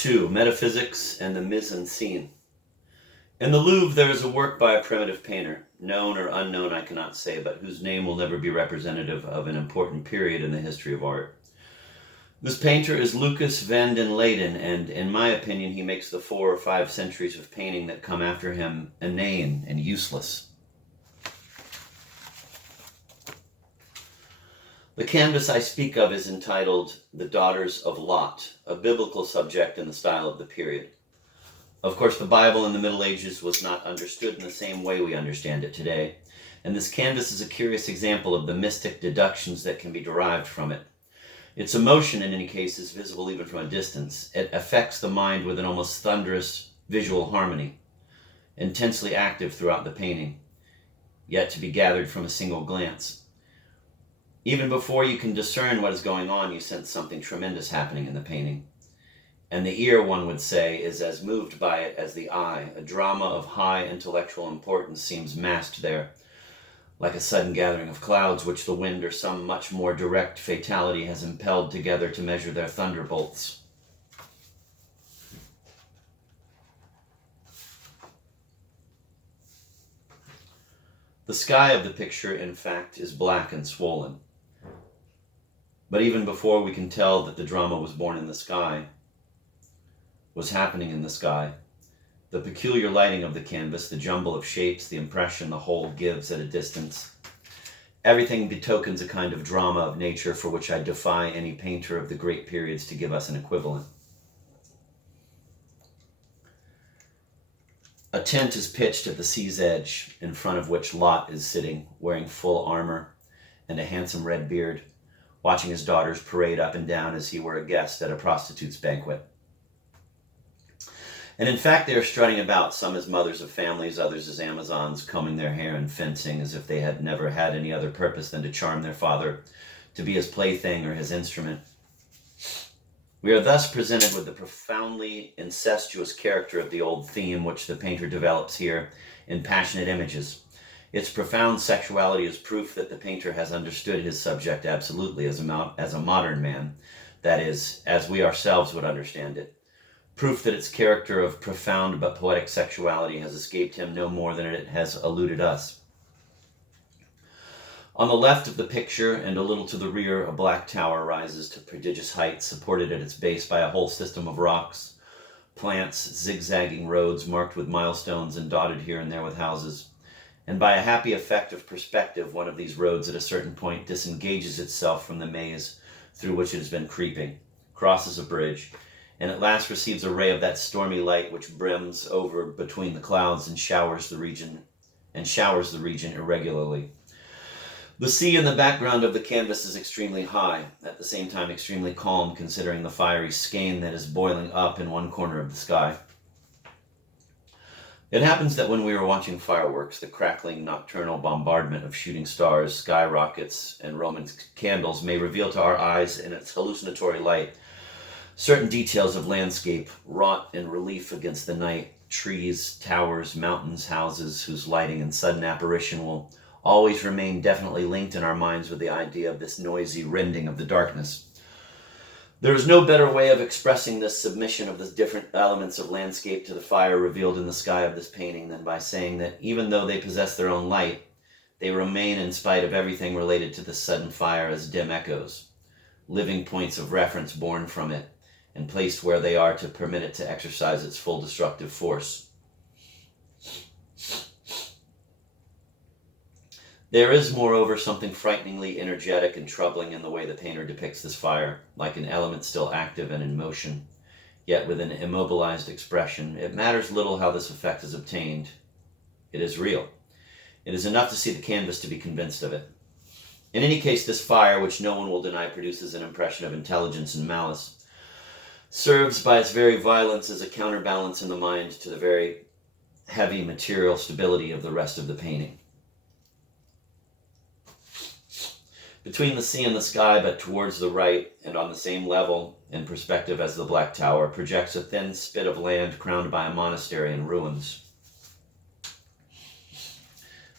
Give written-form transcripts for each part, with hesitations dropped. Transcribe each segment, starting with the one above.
2. Metaphysics and the Mise en Scene. In the Louvre there is a work by a primitive painter, known or unknown I cannot say, but whose name will never be representative of an important period in the history of art. This painter is Lucas van den Leyden, and in my opinion he makes the 4 or 5 centuries of painting that come after him inane and useless. The canvas I speak of is entitled The Daughters of Lot, a biblical subject in the style of the period. Of course, the Bible in the Middle Ages was not understood in the same way we understand it today, and this canvas is a curious example of the mystic deductions that can be derived from it. Its emotion, in any case, is visible even from a distance. It affects the mind with an almost thunderous visual harmony, intensely active throughout the painting, yet to be gathered from a single glance. Even before you can discern what is going on, you sense something tremendous happening in the painting. And the ear, one would say, is as moved by it as the eye. A drama of high intellectual importance seems massed there, like a sudden gathering of clouds which the wind or some much more direct fatality has impelled together to measure their thunderbolts. The sky of the picture, in fact, is black and swollen. But even before we can tell that the drama was born in the sky, was happening in the sky, the peculiar lighting of the canvas, the jumble of shapes, the impression the whole gives at a distance, everything betokens a kind of drama of nature for which I defy any painter of the great periods to give us an equivalent. A tent is pitched at the sea's edge, in front of which Lot is sitting, wearing full armor and a handsome red beard, watching his daughters parade up and down as he were a guest at a prostitute's banquet. And in fact, they are strutting about, some as mothers of families, others as Amazons, combing their hair and fencing as if they had never had any other purpose than to charm their father, to be his plaything or his instrument. We are thus presented with the profoundly incestuous character of the old theme, which the painter develops here in passionate images. Its profound sexuality is proof that the painter has understood his subject absolutely as a modern man, that is, as we ourselves would understand it. Proof that its character of profound but poetic sexuality has escaped him no more than it has eluded us. On the left of the picture and a little to the rear, a black tower rises to prodigious heights, supported at its base by a whole system of rocks, plants, zigzagging roads marked with milestones and dotted here and there with houses. And by a happy effect of perspective, one of these roads at a certain point disengages itself from the maze through which it has been creeping, crosses a bridge, and at last receives a ray of that stormy light which brims over between the clouds and showers the region irregularly. The sea in the background of the canvas is extremely high, at the same time extremely calm, considering the fiery skein that is boiling up in one corner of the sky. It happens that when we are watching fireworks, the crackling nocturnal bombardment of shooting stars, skyrockets, and Roman candles may reveal to our eyes in its hallucinatory light certain details of landscape wrought in relief against the night, trees, towers, mountains, houses, whose lighting and sudden apparition will always remain definitely linked in our minds with the idea of this noisy rending of the darkness. There is no better way of expressing this submission of the different elements of landscape to the fire revealed in the sky of this painting than by saying that even though they possess their own light, they remain in spite of everything related to the sudden fire as dim echoes, living points of reference born from it, and placed where they are to permit it to exercise its full destructive force. There is, moreover, something frighteningly energetic and troubling in the way the painter depicts this fire, like an element still active and in motion, yet with an immobilized expression. It matters little how this effect is obtained. It is real. It is enough to see the canvas to be convinced of it. In any case, this fire, which no one will deny produces an impression of intelligence and malice, serves by its very violence as a counterbalance in the mind to the very heavy material stability of the rest of the painting. Between the sea and the sky, but towards the right and on the same level in perspective as the Black Tower, projects a thin spit of land crowned by a monastery in ruins.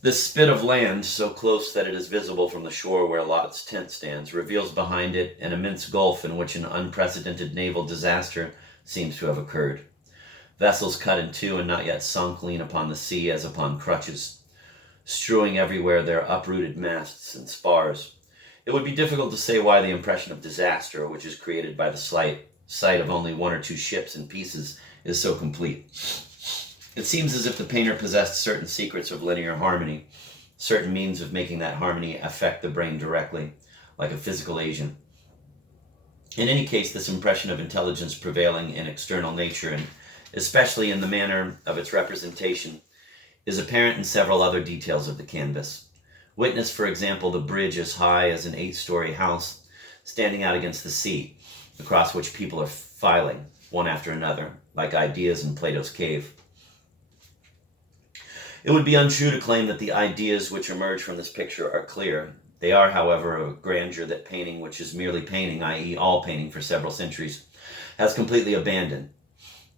This spit of land, so close that it is visible from the shore where Lot's tent stands, reveals behind it an immense gulf in which an unprecedented naval disaster seems to have occurred. Vessels cut in two and not yet sunk lean upon the sea as upon crutches, strewing everywhere their uprooted masts and spars. It would be difficult to say why the impression of disaster, which is created by the sight of only one or two ships in pieces, is so complete. It seems as if the painter possessed certain secrets of linear harmony, certain means of making that harmony affect the brain directly, like a physical agent. In any case, this impression of intelligence prevailing in external nature, and especially in the manner of its representation, is apparent in several other details of the canvas. Witness, for example, the bridge as high as an 8-story house, standing out against the sea, across which people are filing, one after another, like ideas in Plato's cave. It would be untrue to claim that the ideas which emerge from this picture are clear. They are, however, of a grandeur that painting, which is merely painting, i.e. all painting for several centuries, has completely abandoned.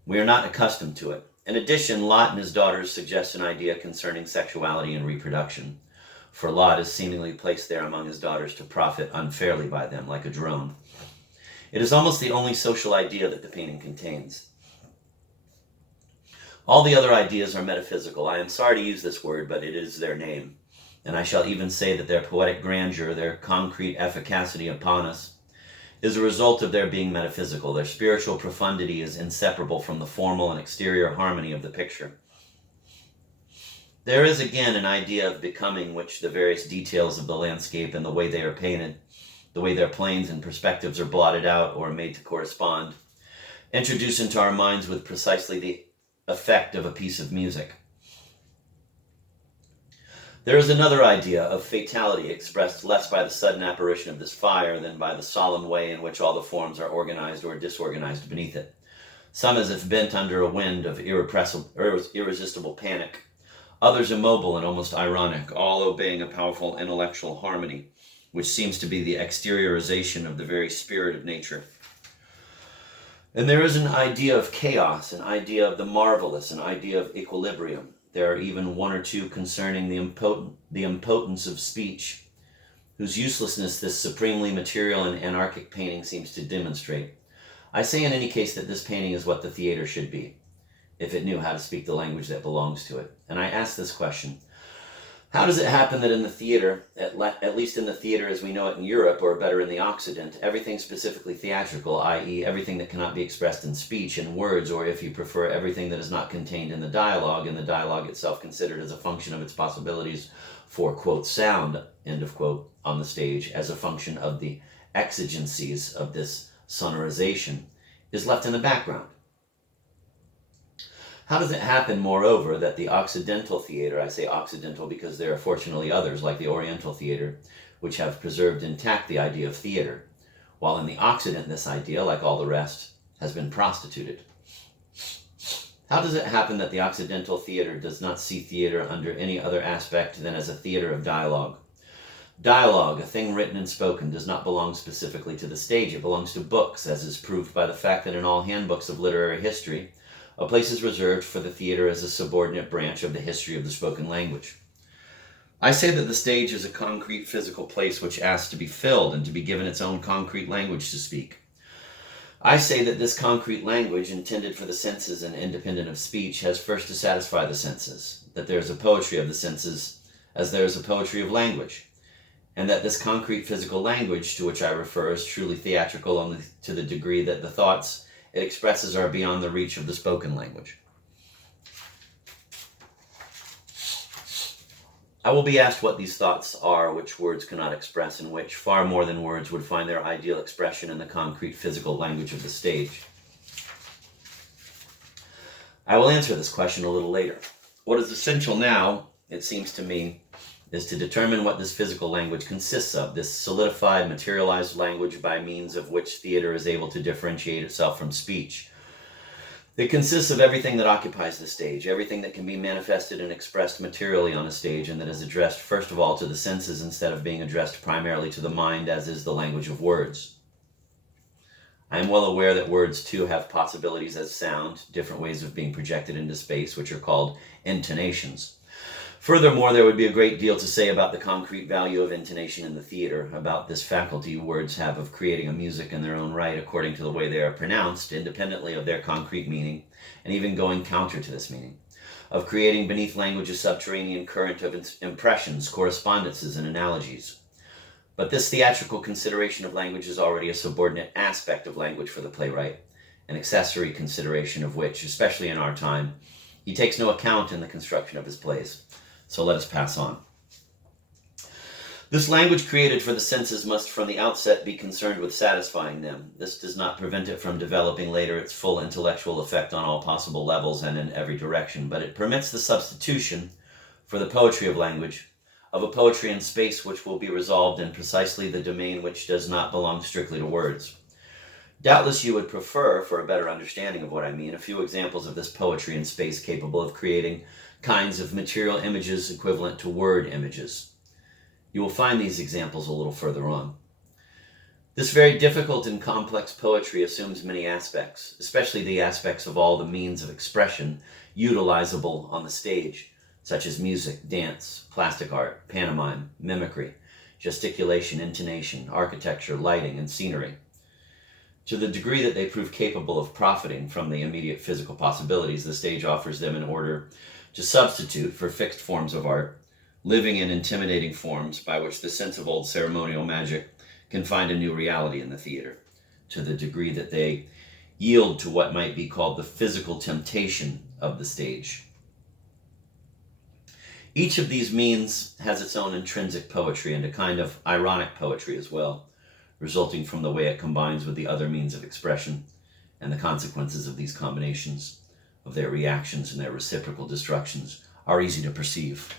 We are not accustomed to it. In addition, Lot and his daughters suggest an idea concerning sexuality and reproduction, for Lot is seemingly placed there among his daughters to profit unfairly by them, like a drone. It is almost the only social idea that the painting contains. All the other ideas are metaphysical. I am sorry to use this word, but it is their name. And I shall even say that their poetic grandeur, their concrete efficacity upon us, is a result of their being metaphysical. Their spiritual profundity is inseparable from the formal and exterior harmony of the picture. There is again an idea of becoming which the various details of the landscape and the way they are painted, the way their planes and perspectives are blotted out or made to correspond, introduce into our minds with precisely the effect of a piece of music. There is another idea of fatality expressed less by the sudden apparition of this fire than by the solemn way in which all the forms are organized or disorganized beneath it. Some as if bent under a wind of irresistible panic, others immobile and almost ironic, all obeying a powerful intellectual harmony, which seems to be the exteriorization of the very spirit of nature. And there is an idea of chaos, an idea of the marvelous, an idea of equilibrium. There are even one or two concerning the impotence of speech, whose uselessness this supremely material and anarchic painting seems to demonstrate. I say in any case that this painting is what the theater should be, if it knew how to speak the language that belongs to it. And I ask this question: how does it happen that in the theater, at least in the theater as we know it in Europe, or better in the Occident, everything specifically theatrical, i.e. everything that cannot be expressed in speech, in words, or if you prefer, everything that is not contained in the dialogue, and the dialogue itself considered as a function of its possibilities for, quote, sound, end of quote, on the stage, as a function of the exigencies of this sonorization, is left in the background? How does it happen, moreover, that the Occidental theater, I say Occidental because there are fortunately others like the Oriental theater, which have preserved intact the idea of theater, while in the Occident this idea, like all the rest, has been prostituted? How does it happen that the Occidental theater does not see theater under any other aspect than as a theater of dialogue? Dialogue, a thing written and spoken, does not belong specifically to the stage. It belongs to books, as is proved by the fact that in all handbooks of literary history, a place is reserved for the theater as a subordinate branch of the history of the spoken language. I say that the stage is a concrete physical place which asks to be filled and to be given its own concrete language to speak. I say that this concrete language, intended for the senses and independent of speech, has first to satisfy the senses, that there is a poetry of the senses as there is a poetry of language, and that this concrete physical language to which I refer is truly theatrical only to the degree that the thoughts it expresses are beyond the reach of the spoken language. I will be asked what these thoughts are which words cannot express, and which, far more than words, would find their ideal expression in the concrete physical language of the stage. I will answer this question a little later. What is essential now, it seems to me, is to determine what this physical language consists of, this solidified, materialized language by means of which theater is able to differentiate itself from speech. It consists of everything that occupies the stage, everything that can be manifested and expressed materially on a stage, and that is addressed first of all to the senses instead of being addressed primarily to the mind, as is the language of words. I am well aware that words too have possibilities as sound, different ways of being projected into space, which are called intonations. Furthermore, there would be a great deal to say about the concrete value of intonation in the theater, about this faculty words have of creating a music in their own right according to the way they are pronounced, independently of their concrete meaning, and even going counter to this meaning, of creating beneath language a subterranean current of impressions, correspondences, and analogies. But this theatrical consideration of language is already a subordinate aspect of language for the playwright, an accessory consideration of which, especially in our time, he takes no account in the construction of his plays. So let us pass on. This language created for the senses must from the outset be concerned with satisfying them. This does not prevent it from developing later its full intellectual effect on all possible levels and in every direction, but it permits the substitution, for the poetry of language, of a poetry in space which will be resolved in precisely the domain which does not belong strictly to words. Doubtless you would prefer, for a better understanding of what I mean, a few examples of this poetry in space capable of creating kinds of material images equivalent to word images. You will find these examples a little further on. This very difficult and complex poetry assumes many aspects, especially the aspects of all the means of expression utilizable on the stage, such as music, dance, plastic art, pantomime, mimicry, gesticulation, intonation, architecture, lighting, and scenery. To the degree that they prove capable of profiting from the immediate physical possibilities the stage offers them in order to substitute for fixed forms of art, living and intimidating forms by which the sense of old ceremonial magic can find a new reality in the theater, to the degree that they yield to what might be called the physical temptation of the stage. Each of these means has its own intrinsic poetry and a kind of ironic poetry as well, resulting from the way it combines with the other means of expression and the consequences of these combinations, of their reactions and their reciprocal destructions, are easy to perceive.